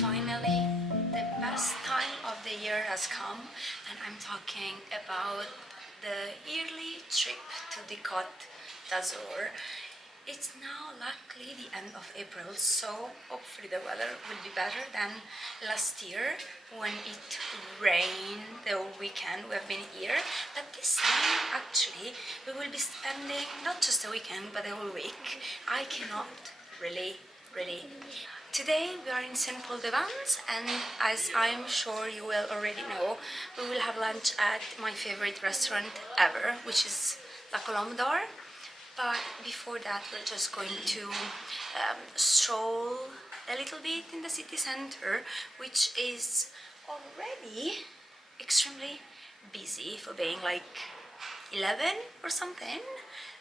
Finally, the best time of the year has come, and I'm talking about the yearly trip to the Côte d'Azur. It's now luckily the end of April, so hopefully the weather will be better than last year when it rained the whole weekend we have been here. But this time actually we will be spending not just a weekend but a whole week. I cannot really. Today we are in Saint Paul de Vence, and as I'm sure you will already know, we will have lunch at my favorite restaurant ever, which is La Colombe d'Or. But before that, we're just going to stroll a little bit in the city center, which is already extremely busy for being like 11 or something.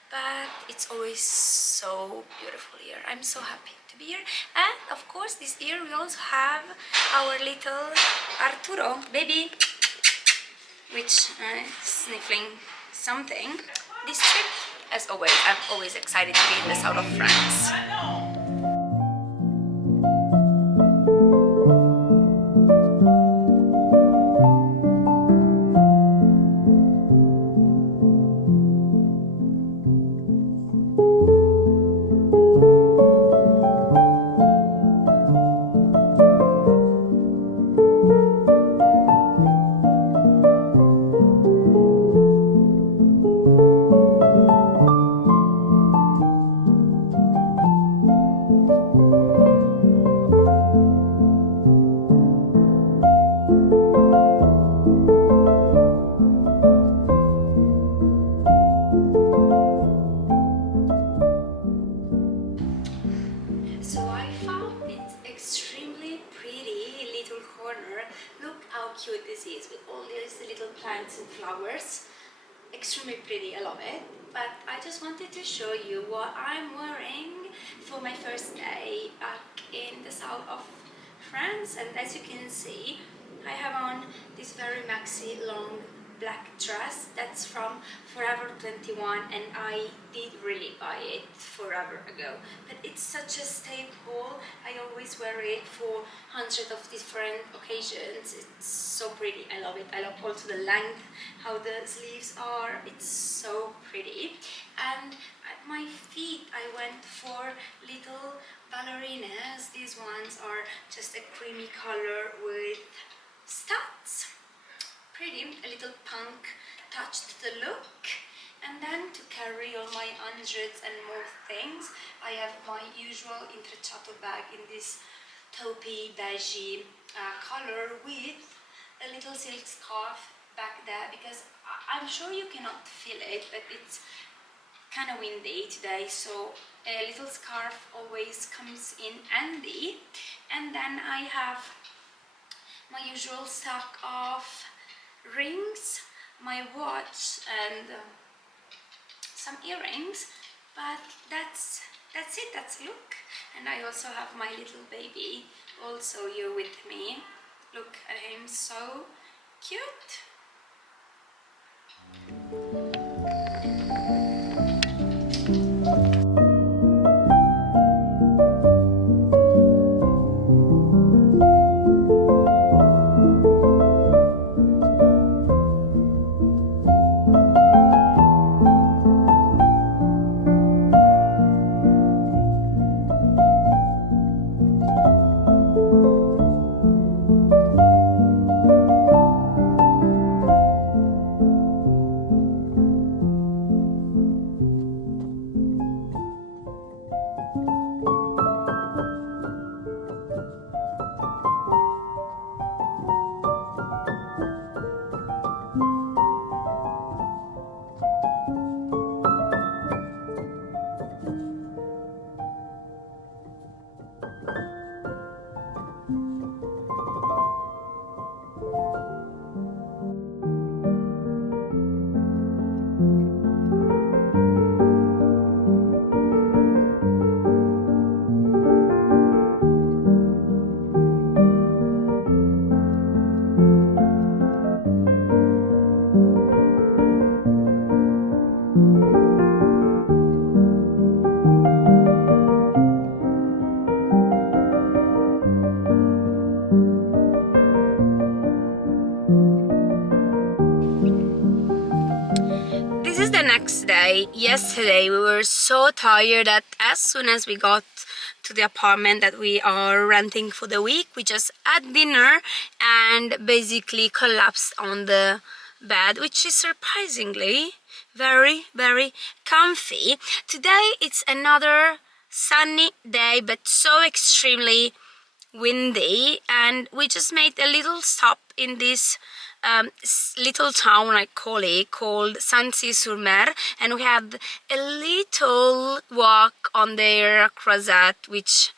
But it's always so beautiful here. I'm so happy to be here. And of course, this year we also have our little Arturo baby, which sniffing something. This trip, as always, I'm always excited to be in the south of France. Cute this is with all these little plants and flowers. Extremely pretty, I love it. But I just wanted to show you what I'm wearing for my first day back in the south of France. And as you can see, I have on this very maxi long black dress that's from Forever 21, and I did really buy it forever ago, but it's such a staple. I always wear it for hundreds of different occasions. It's so pretty. I love it. I love also the length, how the sleeves are. It's so pretty. And at my feet I went for little ballerinas. These ones are just a creamy color with studs. Pretty, a little punk touch to the look. And then to carry all my hundreds and more things, I have my usual intrecciato bag in this taupey beigey color with a little silk scarf back there, because I'm sure you cannot feel it, but it's kind of windy today, so a little scarf always comes in handy. And then I have my usual stock of rings, my watch, and some earrings. But that's it. That's the look. And I also have my little baby also here with me. Look at him, so cute. This is the next day. Yesterday we were so tired that as soon as we got to the apartment that we are renting for the week, we just had dinner and basically collapsed on the bed, which is surprisingly very, very comfy. Today it's another sunny day, but so extremely windy, and we just made a little stop in this little town, I call it, called Sancy-sur-Mer, and we had a little walk on their croisette, which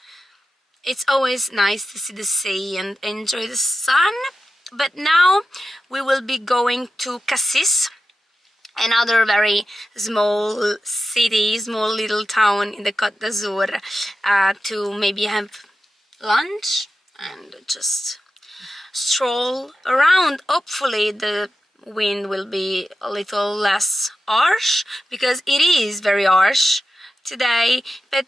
it's always nice to see the sea and enjoy the sun. But now we will be going to Cassis, another very small city, small little town in the Côte d'Azur, to maybe have lunch and just stroll around. Hopefully the wind will be a little less harsh, because it is very harsh today. But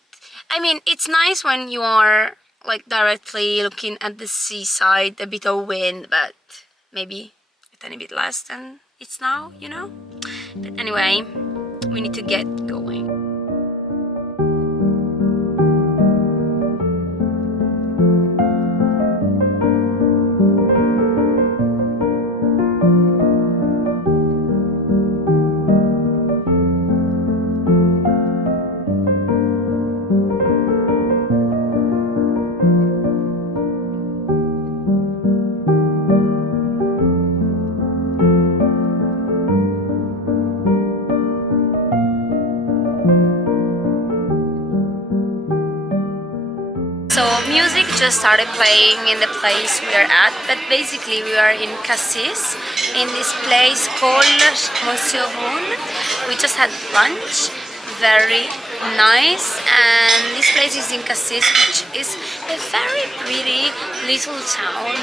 I mean, it's nice when you are like directly looking at the seaside, a bit of wind, but maybe a tiny bit less than it's now, you know. But anyway, we need to get going. So music just started playing in the place we are at, but basically we are in Cassis, in this place called Monsieur Rhône. We just had lunch, very nice, and this place is in Cassis, which is a very pretty little town.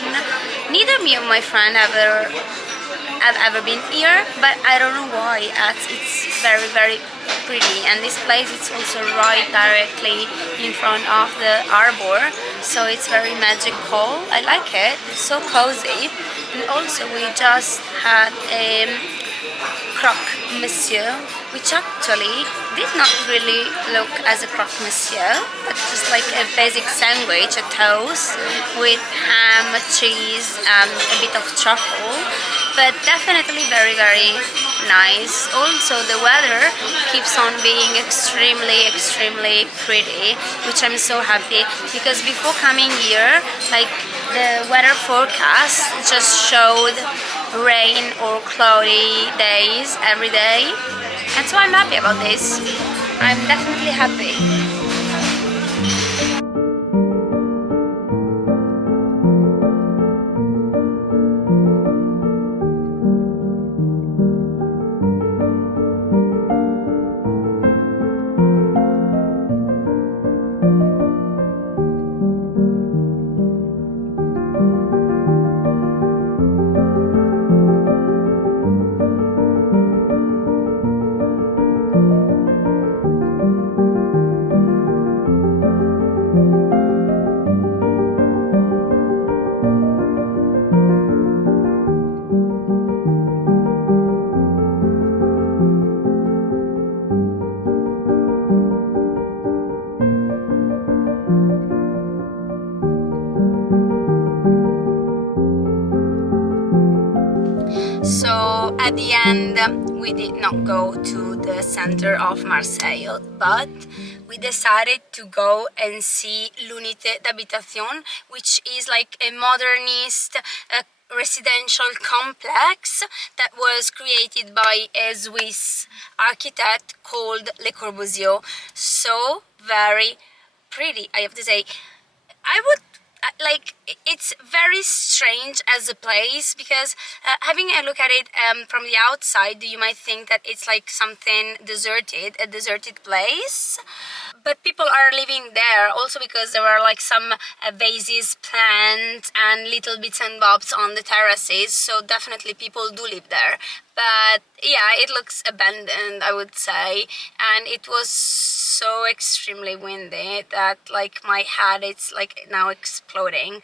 Neither me or my friend have ever been here, but I don't know why. It's very, very pretty, and this place is also right directly in front of the harbor, so it's very magical. I like it. It's so cozy. And also we just had a croque monsieur, which actually did not really look as a croque monsieur, but just like a basic sandwich, a toast with ham, cheese, and a bit of truffle, but definitely very, very nice. Also the weather keeps on being extremely, extremely pretty, which I'm so happy, because before coming here, like, the weather forecast just showed rain or cloudy days every day, and so I'm happy about this. I'm definitely happy. So at the end, we did not go to the center of Marseille, but we decided to go and see l'Unité d'Habitation, which is like a modernist residential complex that was created by a Swiss architect called Le Corbusier. So very pretty, I have to say. I would like it's very strange as a place because having a look at it from the outside, you might think that it's like something deserted, a deserted place. But people are living there also because there were like some vases, plants, and little bits and bobs on the terraces. So definitely people do live there. But yeah, it looks abandoned, I would say, and it was so extremely windy that like my head, it's like now exploding.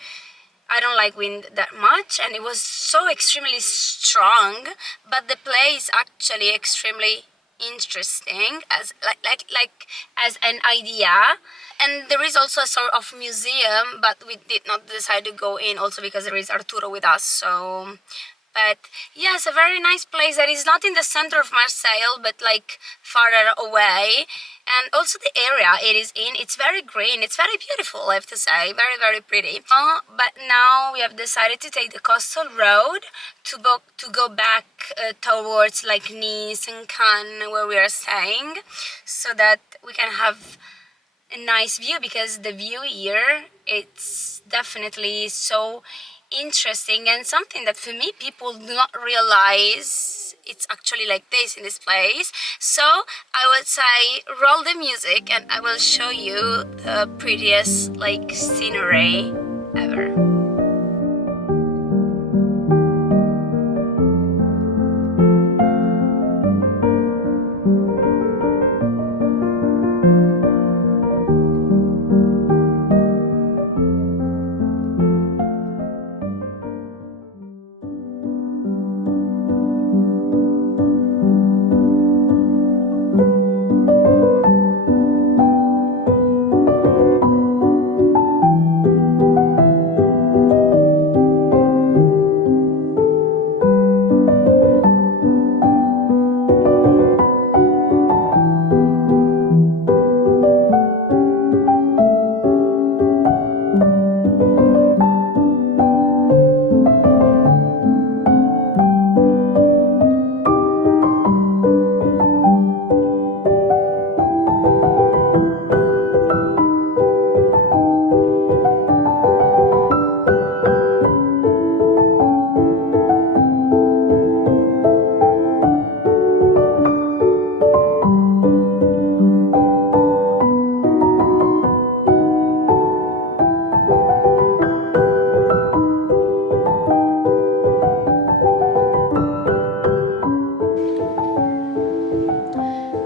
I don't like wind that much, and it was so extremely strong, but the place actually extremely interesting as like as an idea. And there is also a sort of museum, but we did not decide to go in also because there is Arturo with us. So but yes, a very nice place that is not in the center of Marseille, but like farther away. And also the area it is in, it's very green, it's very beautiful, I have to say, very, very pretty. But now we have decided to take the coastal road to go back towards like Nice and Cannes, where we are staying, so that we can have a nice view, because the view here, it's definitely so interesting and something that for me people do not realize it's actually like this in this place. So I would say roll the music and I will show you the prettiest like scenery ever.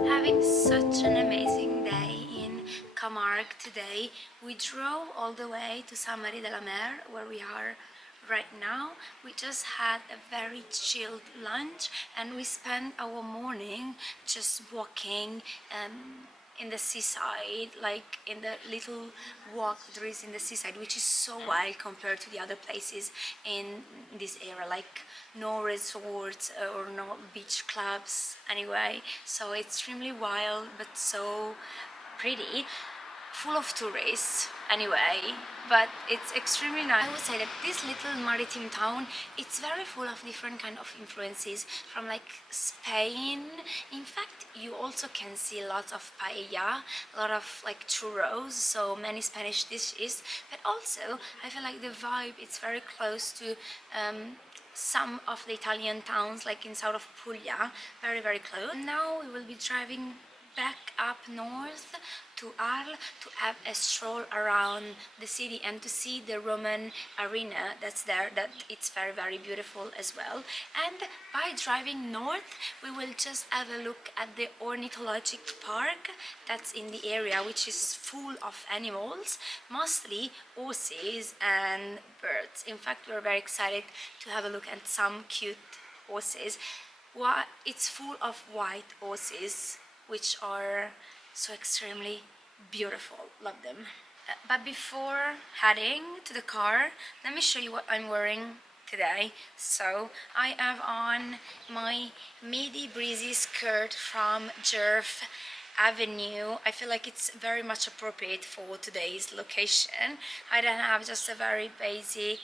Having such an amazing day in Camargue today. We drove all the way to Saint Marie de la Mer, where we are right now. We just had a very chilled lunch and we spent our morning just walking in the seaside, like in the little walk there is in the seaside, which is so wild compared to the other places in this area, like no resorts or no beach clubs anyway. So extremely wild but so pretty, full of tourists anyway, but it's extremely nice. I would say that this little maritime town, it's very full of different kind of influences from like Spain. In fact, you also can see lots of paella, a lot of like churros, so many Spanish dishes, but also I feel like the vibe, it's very close to some of the Italian towns, like in south of Puglia, very, very close. Now we will be driving back up north to Arles to have a stroll around the city and to see the Roman arena that's there, that it's very, very beautiful as well. And by driving north we will just have a look at the ornithologic park that's in the area, which is full of animals, mostly horses and birds. In fact, we're very excited to have a look at some cute horses. It's full of white horses, which are so extremely beautiful. Love them. But before heading to the car, let me show you what I'm wearing today. So I have on my midi breezy skirt from Jerv Avenue. I feel like it's very much appropriate for today's location. I then have just a very basic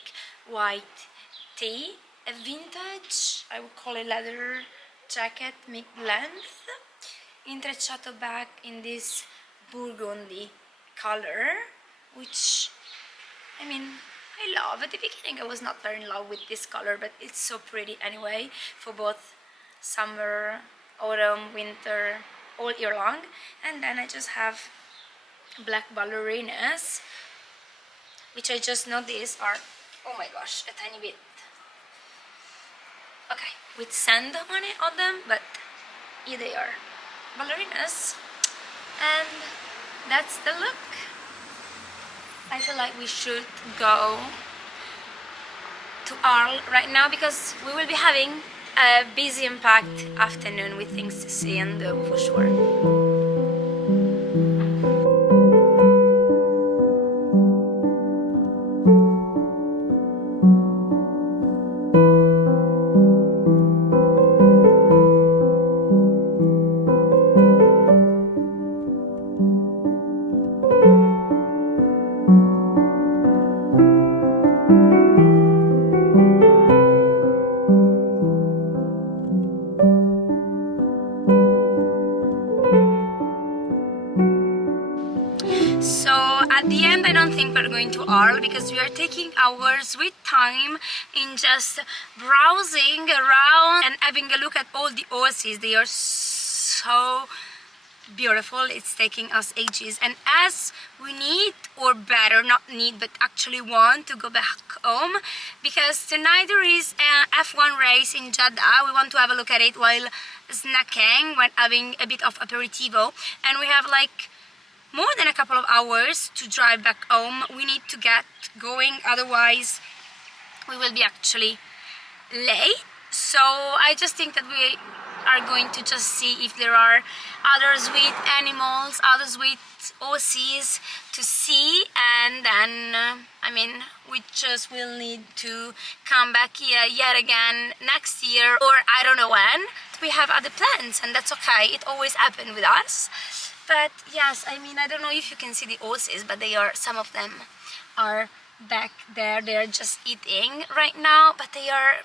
white tee, a vintage, I would call it leather jacket mid-length, intrecciato back in this burgundy color, which I mean, I love. At the beginning I was not very in love with this color, but it's so pretty anyway for both summer, autumn, winter, all year long. And then I just have black ballerinas, which I just noticed are, oh my gosh, a tiny bit, okay, with sand on it on them, but here they are, ballerinas, and that's the look. I feel like we should go to Arles right now because we will be having a busy and packed afternoon with things to see and do for sure. So at the end I don't think we're going to Arles because we are taking our sweet time in just browsing around and having a look at all the horses. They are so beautiful. It's taking us ages, and as we need, or better not need, but actually want to go back home because tonight there is an F1 race in Jeddah. We want to have a look at it while snacking, when having a bit of aperitivo, and we have like more than a couple of hours to drive back home. We need to get going, otherwise we will be actually late. So I just think that we are going to just see if there are others with animals, others with horses to see, and then I mean, we just will need to come back here yet again next year, or I don't know when. We have other plans, and that's okay. It always happens with us. But yes, I mean, I don't know if you can see the horses, but they are, some of them are back there. They're just eating right now, but they are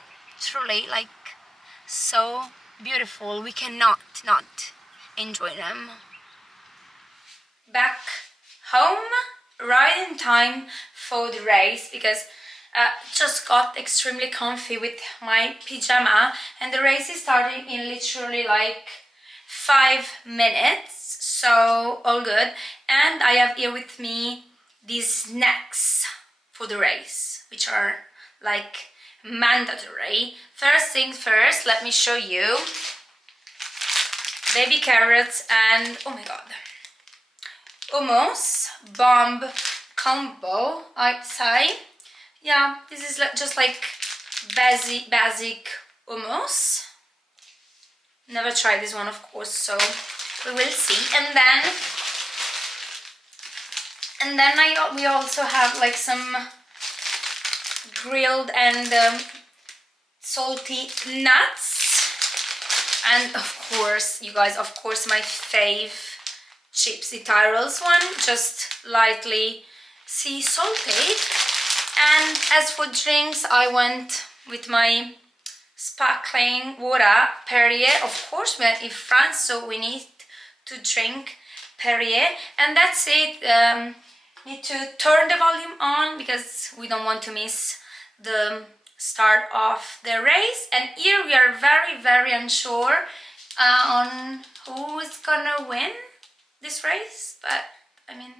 truly like so beautiful. We cannot not enjoy them. Back home right in time for the race because just got extremely comfy with my pajama, and the race is starting in literally like 5 minutes. So all good. And I have here with me these snacks for the race, which are like mandatory. First things first, let me show you. Baby carrots and, oh my god, hummus bomb combo, I'd say. Yeah, this is just like basic hummus. Never tried this one, of course, so we will see. And then we also have like some grilled and salty nuts, and of course, you guys, of course, my fave chips, the Tyrol's one, just lightly sea salted. And as for drinks, I went with my sparkling water, Perrier. Of course, we're in France, so we need to drink Perrier, and that's it. Need to turn the volume on because we don't want to miss the start of the race. And here we are very unsure on who is gonna win this race, but I mean,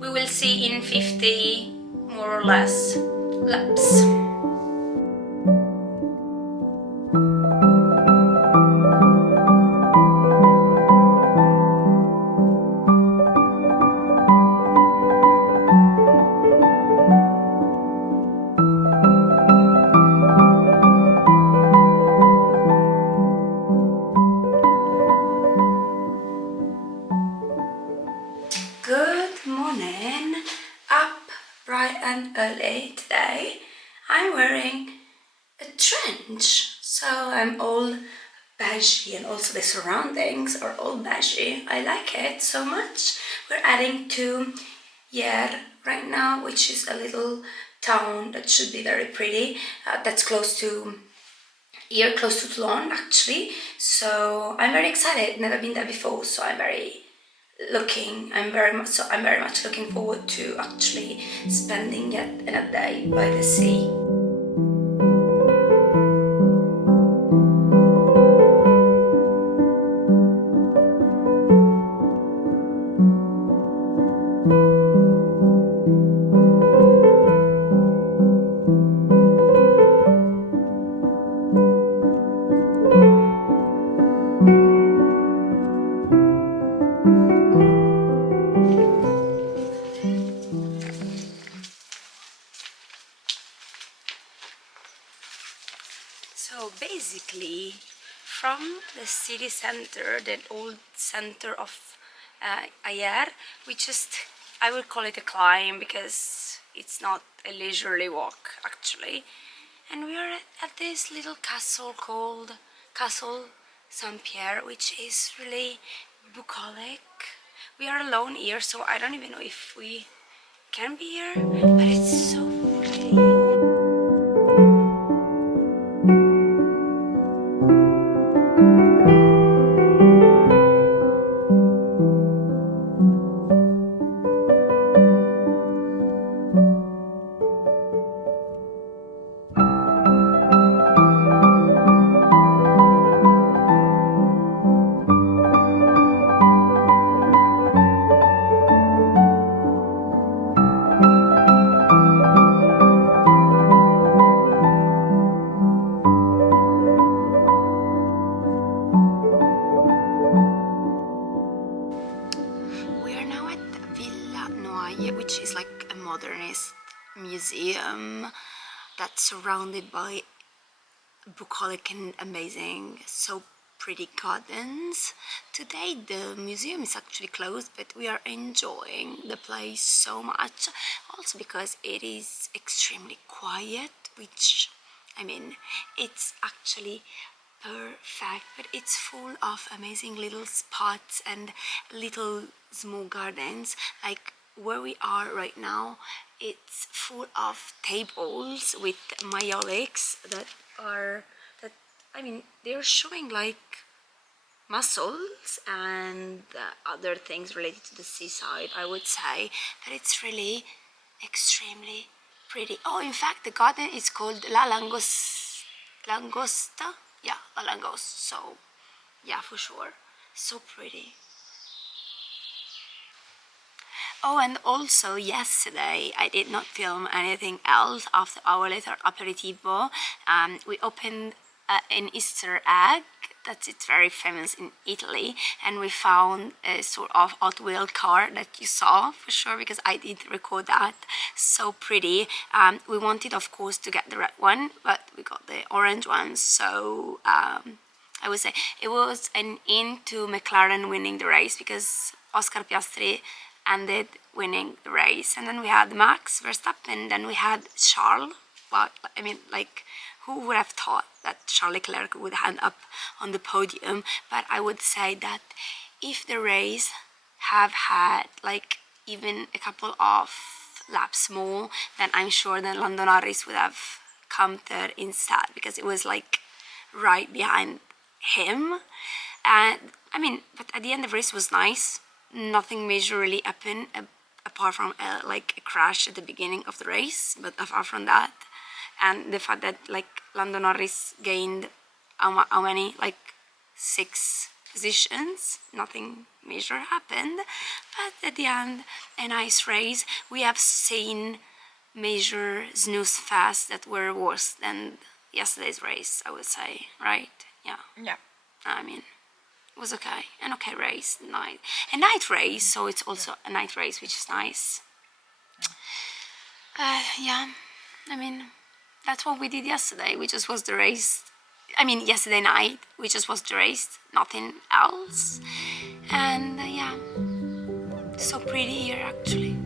we will see in 50 more or less laps. Early today. I'm wearing a trench, so I'm all beigey, and also the surroundings are all beigey. I like it so much. We're adding to Hier right now, which is a little town that should be very pretty. That's close to here, close to Toulon actually. So I'm very excited. Never been there before, so I'm very I'm very much looking forward to actually spending yet another day by the sea. So basically, from the city center, the old center of Ayer, I would call it a climb because it's not a leisurely walk actually. And we are at this little castle called Castle Saint-Pierre, which is really bucolic. We are alone here, so I don't even know if we can be here, but it's so pretty. Which is like a modernist museum that's surrounded by bucolic and amazing, so pretty gardens. Today the museum is actually closed, but we are enjoying the place so much, also because it is extremely quiet, which, I mean, it's actually perfect, but it's full of amazing little spots and little small gardens. Like where we are right now, it's full of tables with maiolics I mean, they're showing like mussels and other things related to the seaside, I would say, but it's really extremely pretty. Oh, in fact, the garden is called Langosta. Yeah, La Langosta. So, yeah, for sure. So pretty. Oh, and also yesterday I did not film anything else after our little aperitivo. We opened an Easter egg. It's very famous in Italy, and we found a sort of Hot Wheel car that you saw for sure, because I did record that. So pretty. We wanted, of course, to get the red one, but we got the orange one. So I would say it was an in to McLaren winning the race, because Oscar Piastri ended winning the race, and then we had Max Verstappen, then we had Charles. Well, I mean, like, who would have thought that Charles Leclerc would end up on the podium? But I would say that if the race have had like even a couple of laps more, then I'm sure that Lando Norris would have come third instead, because it was like right behind him. And I mean, but at the end the race was nice. Nothing major really happened apart from like a crash at the beginning of the race, but apart from that, and the fact that like Lando Norris gained how many, like 6 positions, nothing major happened. But at the end, a nice race. We have seen major snooze fest that were worse than yesterday's race, I would say, right? Yeah. I mean, it was okay, an okay race, a night race, so it's also a night race, which is nice. Yeah, I mean, that's what we did yesterday. We just watched the race. I mean, yesterday night, we just watched the race, nothing else. And yeah, so pretty here actually.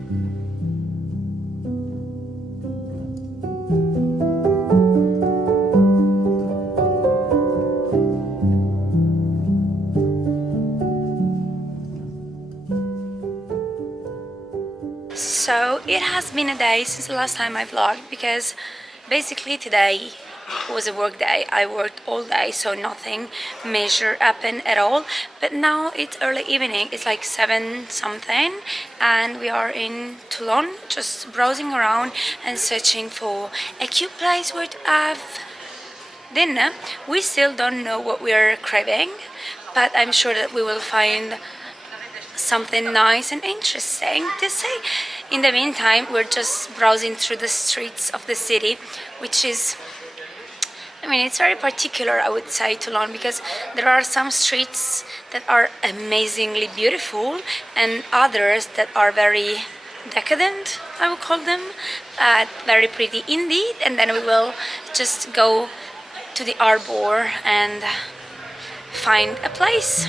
So it has been a day since the last time I vlogged, because basically today It was a work day. I worked all day, so nothing major happened at all. But now it's early evening. It's like 7 something, and we are in Toulon, just browsing around and searching for a cute place where to have dinner. We still don't know what we are craving, but I'm sure that we will find something nice and interesting to say. In the meantime, we're just browsing through the streets of the city, which is, I mean, it's very particular, I would say, Toulon, because there are some streets that are amazingly beautiful and others that are very decadent, I would call them, very pretty indeed. And then we will just go to the arbor and find a place.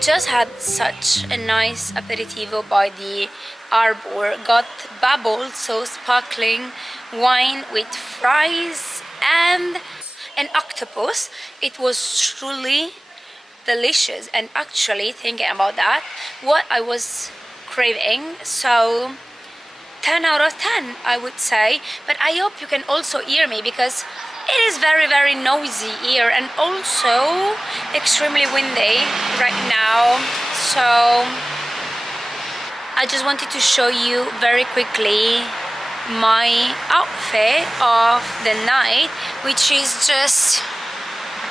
Just had such a nice aperitivo by the arbor. Got bubbles, so sparkling wine with fries and an octopus. It was truly delicious, and actually thinking about that, what I was craving, so 10 out of 10 I would say. But I hope you can also hear me, because it is very noisy here and also extremely windy right now. So I just wanted to show you very quickly my outfit of the night, which is just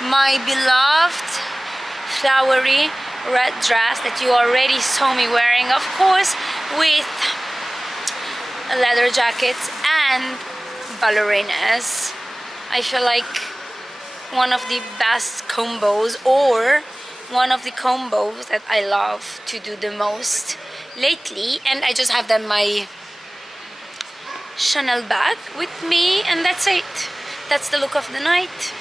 my beloved flowery red dress that you already saw me wearing, of course, with leather jackets and ballerinas. I feel like one of the best combos, or one of the combos that I love to do the most lately. And I just have then my Chanel bag with me, and that's it. That's the look of the night.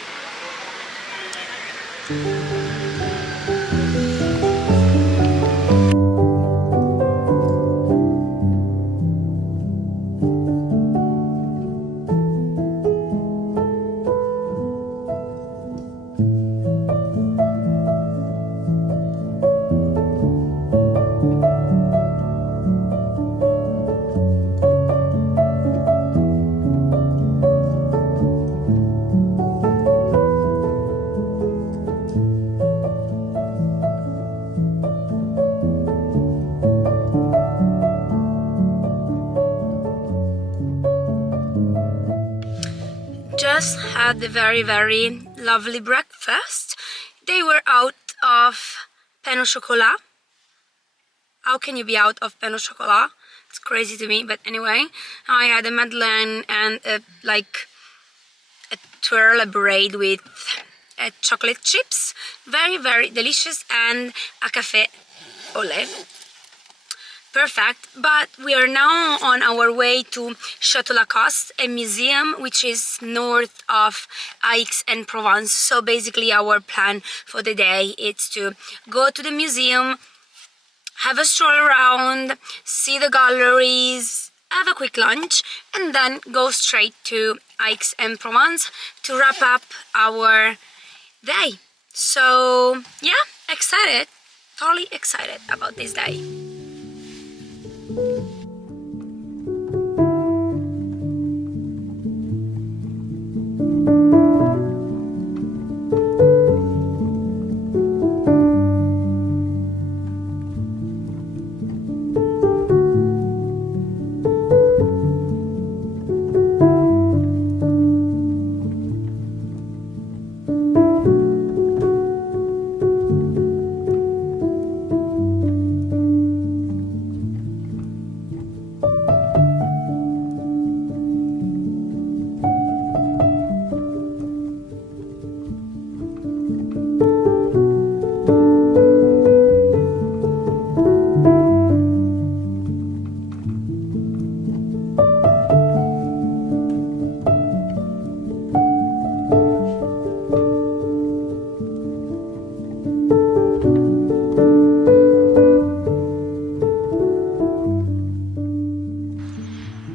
Just had a very lovely breakfast. They were out of pain au chocolat. How can you be out of pain au chocolat? It's crazy to me, but anyway, I had a madeleine and a twirl, a braid with chocolate chips. Very delicious, and a café au lait. Perfect. But we are now on our way to Château Lacoste, a museum which is north of Aix and Provence. So basically our plan for the day is to go to the museum, have a stroll around, see the galleries, have a quick lunch, and then go straight to Aix and Provence to wrap up our day. So yeah, excited, totally excited about this day.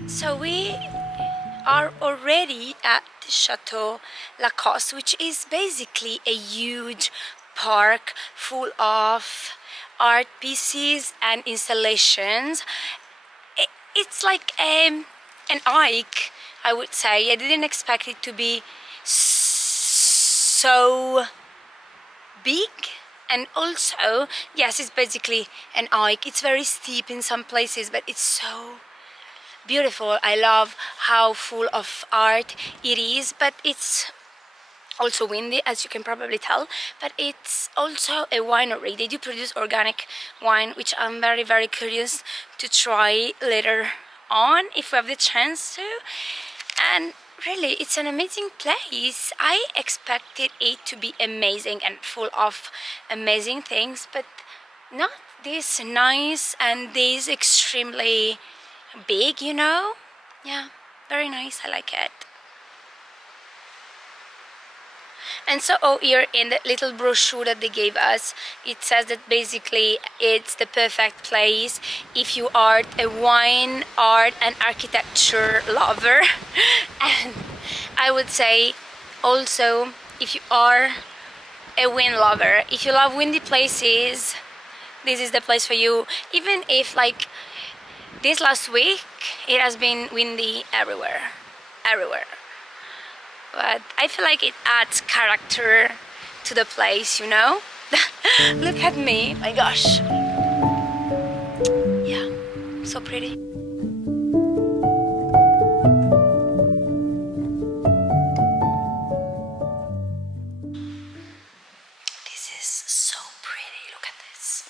So we are already at the Chateau Lacoste, which is basically a huge park full of art pieces and installations. It's like an hike, I would say. I didn't expect it to be so big. And also, yes, it's basically an hike. It's very steep in some places, but it's so beautiful. I love how full of art it is, but it's also windy, as you can probably tell. But it's also a winery. They do produce organic wine, which I'm very, very curious to try later on if we have the chance to. And really, it's an amazing place. I expected it to be amazing and full of amazing things, but not this nice and this extremely big, you know? Yeah, very nice. I like it. And so here in the little brochure that they gave us, it says that basically it's the perfect place if you are a wine, art and architecture lover. And I would say also if you are a wind lover, if you love windy places, this is the place for you. Even if like this last week it has been windy everywhere. But I feel like it adds character to the place, you know? Look at me, my gosh. Yeah, so pretty. This is so pretty, look at this.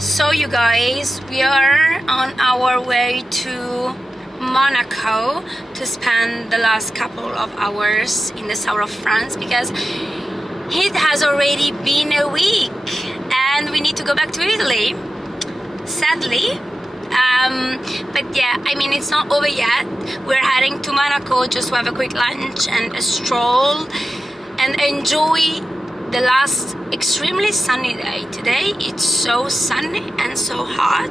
So you guys, we are on our way to Monaco to spend the last couple of hours in the south of France because it has already been a week and we need to go back to Italy, sadly. But yeah, I mean, it's not over yet. We're heading to Monaco just to have a quick lunch and a stroll and enjoy the last extremely sunny day. Today it's so sunny and so hot.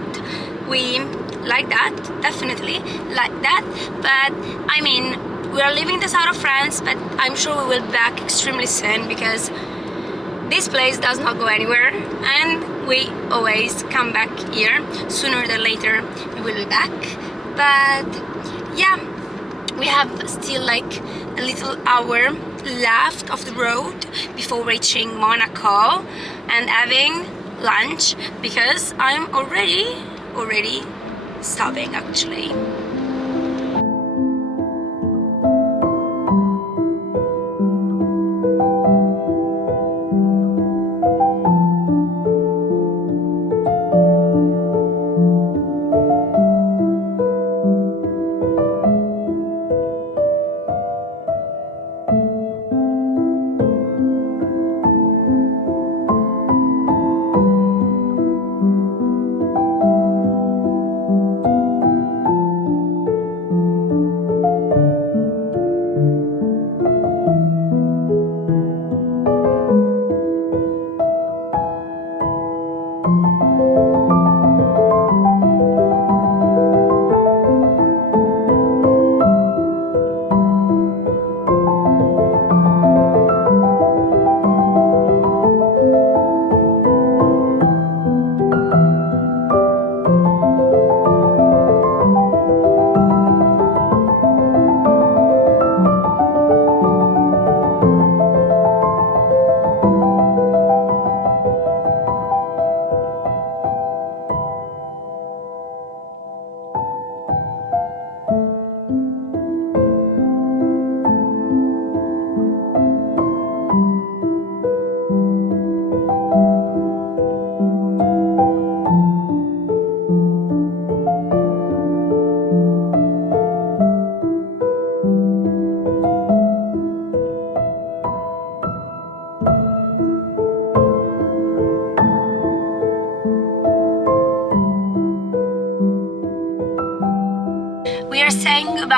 We like that, definitely like that. But I mean, we are leaving the south of France, but I'm sure we will be back extremely soon because this place does not go anywhere and we always come back here. Sooner than later we will be back. But yeah, we have still like a little hour left of the road before reaching Monaco and having lunch because I'm already starving actually.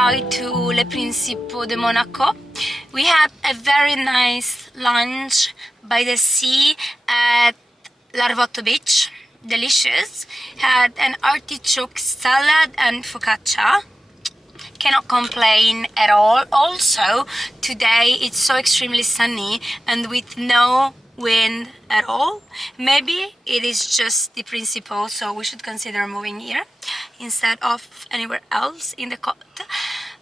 goodbye to Le Principe de Monaco. We had a very nice lunch by the sea at Larvotto Beach. Delicious. Had an artichoke salad and focaccia. Cannot complain at all. Also, today it's so extremely sunny and with no wind at all. Maybe it is just the Principal, so we should consider moving here instead of anywhere else in the coast.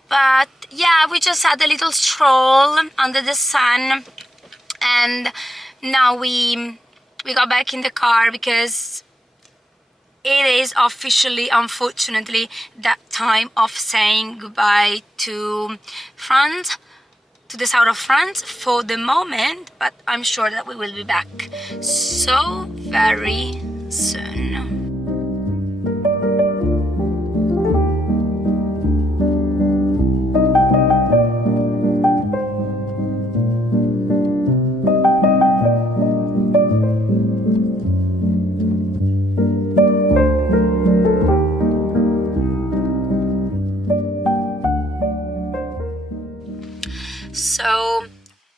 But yeah, we just had a little stroll under the sun, and now we got back in the car because it is officially, unfortunately, that time of saying goodbye to France, to the south of France for the moment, but I'm sure that we will be back so very soon. So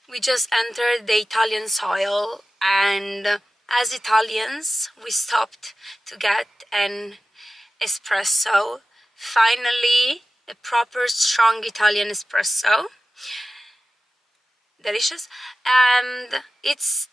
we just entered the Italian soil, and as Italians we stopped to get an espresso. Finally, a proper strong Italian espresso. Delicious. And this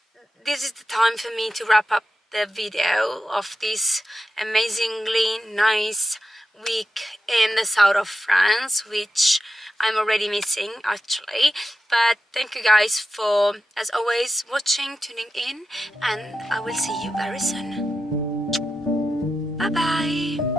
is the time for me to wrap up the video of this amazingly nice week in the south of France, which I'm already missing actually. But thank you guys for, as always, watching, tuning in, and I will see you very soon. Bye bye.